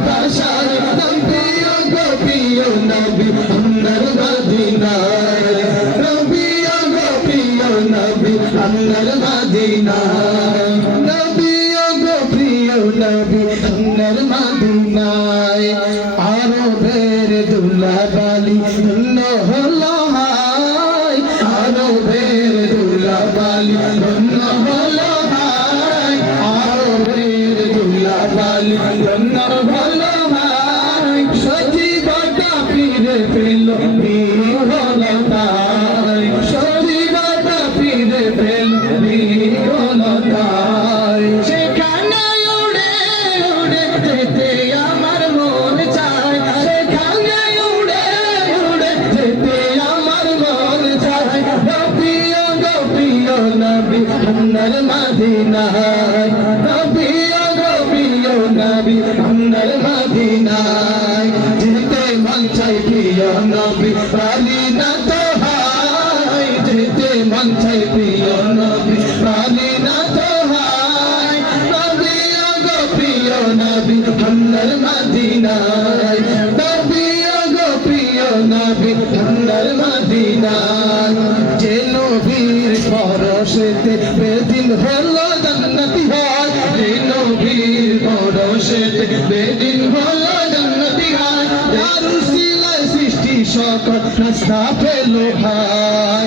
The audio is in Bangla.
ভাষার নবী গো প্রিয় নবী আপনার মদিনায় নবী গো প্রিয় নবী আপনার মদিনায় নবী গো প্রিয় নবী আপনার মদিনায় আরবের দুলাবালি ধন্য হলো হায় আরবের দুলাবালি ধন্য হলো হায় আরবের দুলাবালি ধন্য হলো হায় সজীবতা ফিরে পেল হলো তাই সজীবতা ফিরে পেল হলো তাই সেখানে উড়ে উড়ে যেতে আমার মন চায় সেখানে উড়ে উড়ে যেতে আমার মন চায় প্রিয় গো প্রিয় নবী আপনার মদিনায় প্রিয় গো প্রিয় নবী আপনার মদিনায় যেতে মন চাই প্রিয় নবী পারি না তো হায় যেতে মন চাই প্রিয় নবী পারি না তো হায় প্রিয় গো প্রিয় নবী আপনার মদিনায় প্রিয় গো প্রিয় নবী আপনার মদিনায় যে নবীর পরশেতে বেদিন হলো জান্নাতি হয় যে নবীর পরশেতে বেদিন হলো জান্নাতি হয় যার উসিলায় সৃষ্টি সকল রাস্তা পেল ভাই